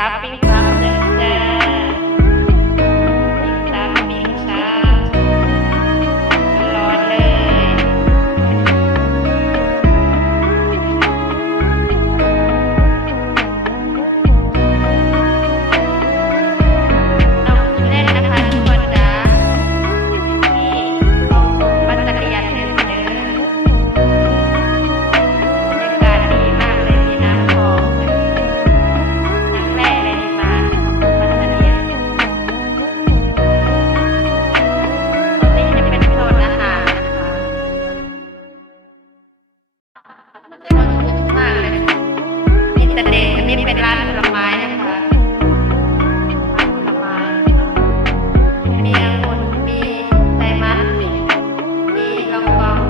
ตับปิ้งตับเด้อจ้าปิ้งตับร้อนเลยน้องเล่นนะคะทุกคนจ้าที่ห้องปัตตานีเด้อเด้อบรรยากาศดีมากเลยมีน้ำคลองเลยครั้งแรกเลยที่มาปัตตานีตรงนี้จะเป็นโซนอาหารนะคะมากเลยมีแต่เด็กอันนี้เป็นร้านผลไม้นะคะร้านผลไม้มีองุ่นมีไซมัสมีลองกอง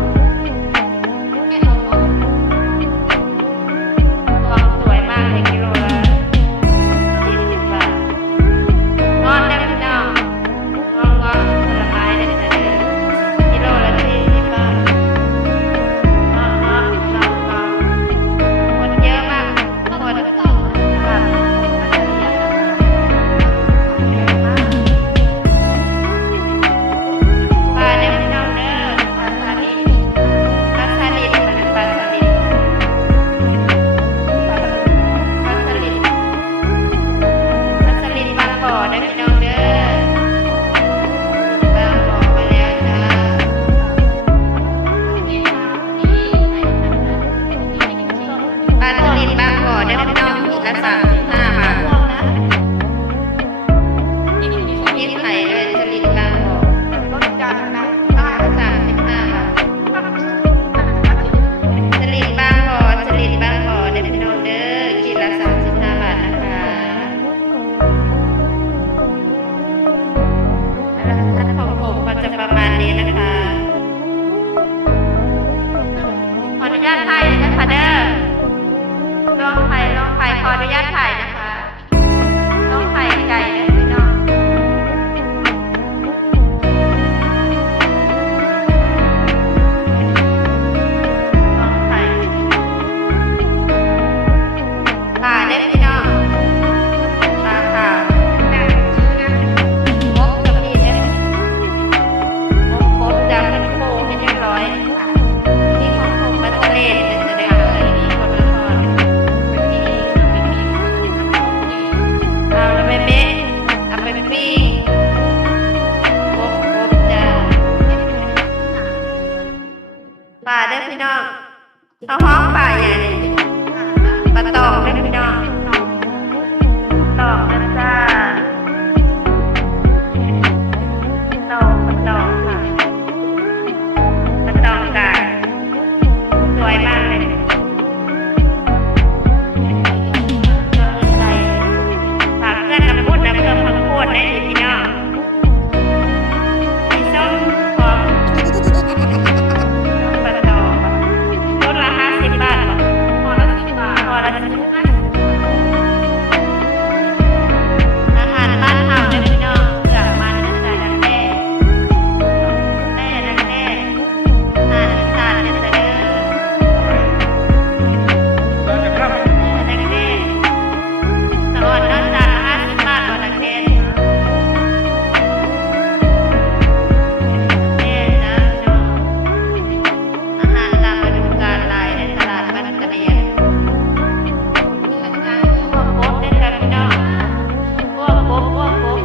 กองสวยมากเลยกิโลละ20 บาทงอนได้พี่น้องงอนผลไม้ได้แต่เดิมกิโลละ40 บาทงอนลองกองคนเยอะมากคนตลาดมันเยอะนะคะเยอะมากปลาเด้อพี่น้องเด้อปลาสลิดมันเป็นปลาสลิดบางบ่อเด้อพี่น้องเด้อบางบ่อมาแล้วจ้าปลาสลิดบางบ่อเด้อพี่น้องขีดละ35 บาทมีไข่ด้วยสลิดบางบ่อ35 บาทสลิดบางบ่อเด้อพี่น้องเด้อขีดละ35 บาทนะคะร้านของผมก็จะประมาณนี้นะคะ ขออนุญาตถ่ายนะคะเด้อลองไข่ขออนุญาตถ่ายนะคะลองไข่ไก่เด้อพี่น้องลองไข่ปลาเด้อพี่น้องปลาขาวมกกับพี่เด้อมกโคตรดำเป็นโคไม่เรียบร้อยนี่ของผมมัตเตอร์เลนจะได้นี่คนละทอดเอาแล้วไปเบ๊ะเอาไปปิ้งมกจ้าปลาเด้อพี่น้องเอาห้องปลาอย่างนี้ปลาตองเด้อพี่น้องตองนะจ้าตองค่ะปลาตองกาสวยมากเลยใส่ผักเพื่อนน้ำพุน้ำเพิ่มผักโคตรได้พี่น้องมีส้มหอมปลาตองต้นละ50 บาทพอละ10 บาทอาหารบ้านเฮาเด้อพี่น้องเผือกมันนะจ๊ะดักแด้ดักแด้อาหารอีสานเด้อจ้ะเด้อดักแด้สะออนเนาะจานละ50 บาทบ่ดักแด้จ้ะพี่น้องอาหารตามฤดูกาลหลายในตลาดบ้านตะเลียนพวกกบเด้อจ้ะพี่น้องพวกกบ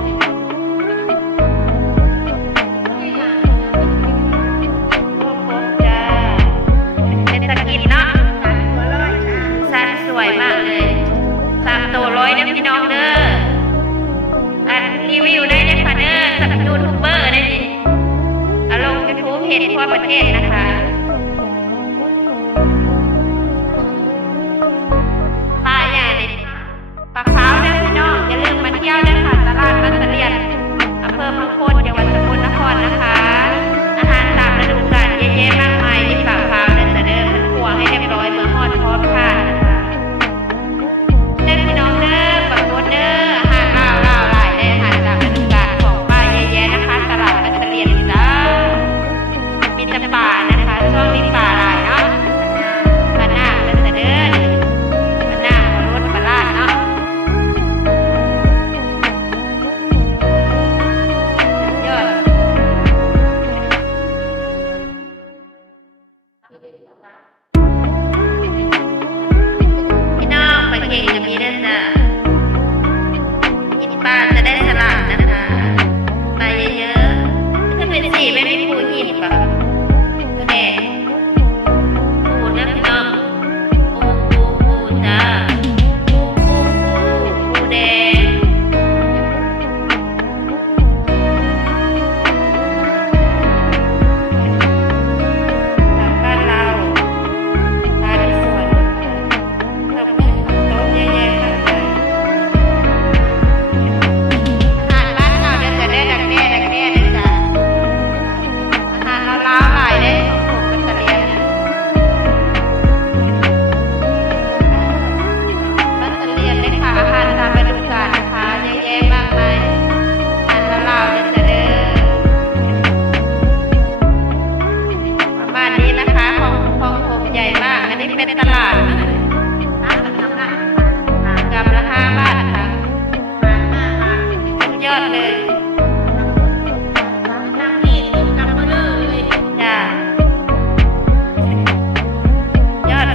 จ้าเป็นตะกินเนาะสันสวยมากเลย3 ตัว100นะพี่น้องเด้ออัดรีวิวได้เลยค่ะเด้อกับยูทูบเบอร์ได้ดิเอาลง YouTube เห็นทั่วประเทศนะคะปลาอย่างนี้ปลาขาวเด้อพี่น้องอย่าลืมมาเที่ยวเด้อค่ะตลาดบ้านตะเลียนอำเภอพังโคนจังหวัดสกลนครนะคะ อาหารตามฤดูกาลเยอะแยะมากมายที่ปากพาวเด้อจะเดินมันคั่วให้เรียบร้อยเมื่อฮอดพร้อมทานนะคะเด้อพี่น้องเด้อปักโคตรเด้ออาหารลาวหลายได้อาหารตามฤดูกาลของป้าเยอะแยะนะคะตลาดบ้านตะเลียนจ้ามีแต่ป่านะคะ อดเลย น้ำนี่กำมาเลย จ้ะยอด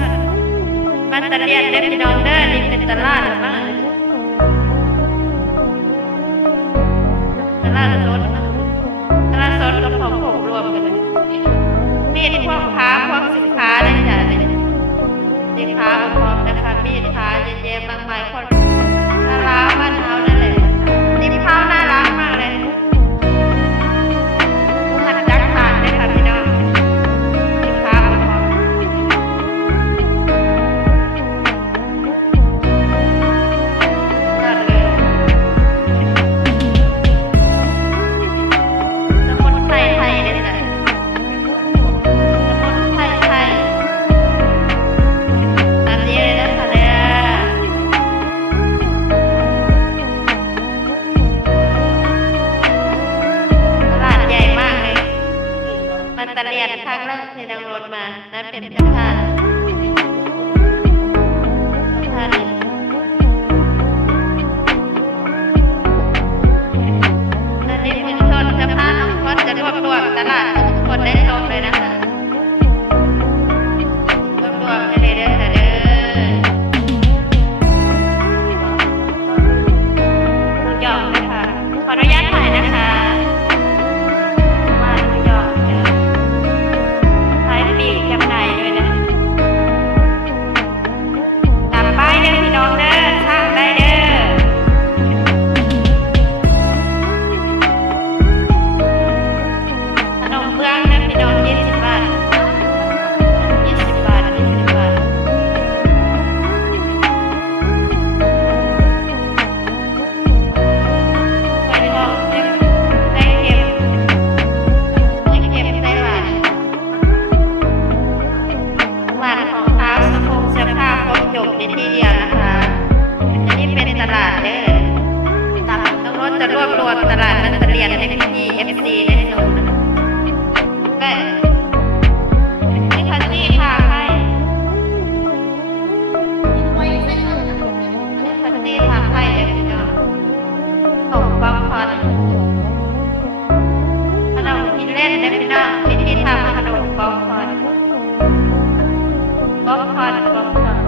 มันตะเลียนเด้อพี่น้องเด้อนี่เป็นตลาดหรือมั้งตลาดสดนะตลาดสดกับของผมรวมกันเลยมีดพวกค้าพวกสินค้าเลยจ้ะเนี่ยสินค้าพร้อมนะคะมีดค้าเยอะๆมากมายคนน่ารักบ้านเฮานั่นแหละสินค้าน่ารักมากเลยหัดจักผ่านเลยค่ะพี่น้องสินค้าพร้อมยอดเลยสมุนไพรไทยเลยจ้ะสมุนไพรไทยตามนี้เลยนะคะเด้อตลาดใหญ่มากเลยมันตะเลียนทางแรกที่นั่งรถมานั่นเป็นพระธาตุนั่นนี่คือต้นสะพานน้องคนจะรวบรวมตลาดทุกคนได้ชมเลยนะคะรวบรวมให้เลยเด้อค่ะเด้อนิวยอร์กเลยค่ะขออนุญาตถ่ายนะคะมานิวยอร์กเด้อถ่ายปีกจำหน่ายด้วยนะตามป้ายเด้อพี่น้องเด้อช่างได้เด้อขนมเบื้องนะพี่น้อง20 บาท20 บาท20 บาทไข่ทองได้เค็มได้เค็มได้หวานหวานของเท้าสะโพกเสื้อผ้าครบจบในที่เดียวนะคะอันนี้เป็นตลาดเด้อต้องรถจะรวบรวมตลาดนักเรียนให้พี่ๆ FC ได้ชมนะและนี่ค่ะที่พาให้ ไว้เส้นเลย นี่ค่ะที่พาให้เด้อพี่น้องส่งป๊อปคอร์นขนมกินเล่นเด้อพี่น้องวิธีทำขนมป๊อปคอร์นป๊อปคอร์นป๊อปคอร์น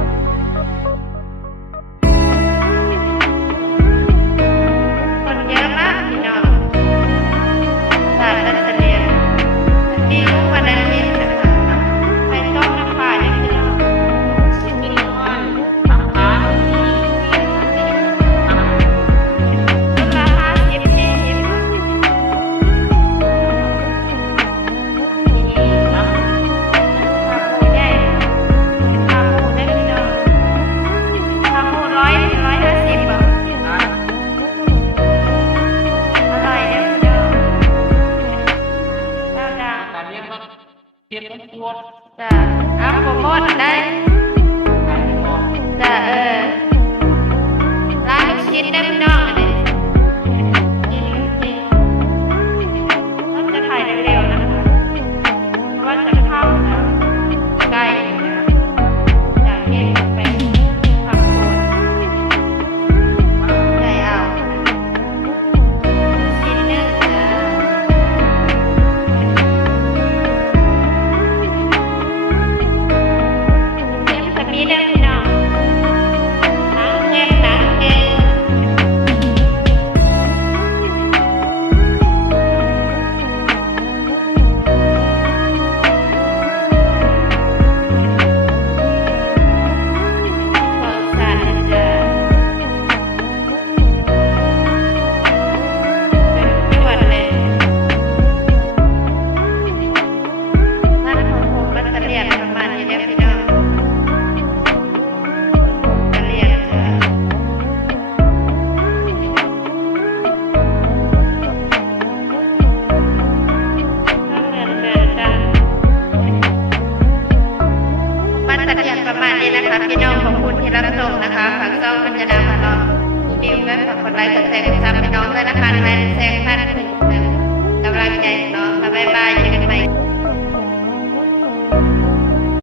คนเยอะมากพี่น้องตลาดนักเรียนมีทุกวันอาทิตย์นะคะไปต้มน้ำปลาเนี่ยพี่น้อง สิ่งที่เราว่าน้ำตาลที่ ชุดละ50 20มีขาหมูใหญ่ขาหมูได้พี่น้องขาหมู150 บาทอร่อยเด้อพี่น้องเจ้าดัง การเรียกว่าเทียบกันตัว จ้ะอัพโปรโมทได้ การที่บอก จ้ะร้านลูกชิ้นได้พี่น้องอันนี้นี่ลูกชิ้นเราจะขายเร็วๆนะคะเพราะว่าจะเข้าแล้วใกล้อยู่นะจากเย็นไปทำโคนใจเอาชิ้นหนึ่งจ้ะเทียมสมีเด้อพี่น้องหนังเค็มหนังเค็มความสะอาดนะจ๊ะเป็นจวดเลยนั่นของผมมันจะเรียนประมาณนี้เด้อพี่น้องจะเรียนจ้ะก็เหมือนกันมันจะเรียนประมาณนี้นะคะพี่น้องขอบคุณที่รับชมนะคะฝากช่องปัญญาดาพาเราวิวและฝากกดไลค์กดแชร์กดซับพี่น้องด้วยนะคะไลค์แชร์ท่าน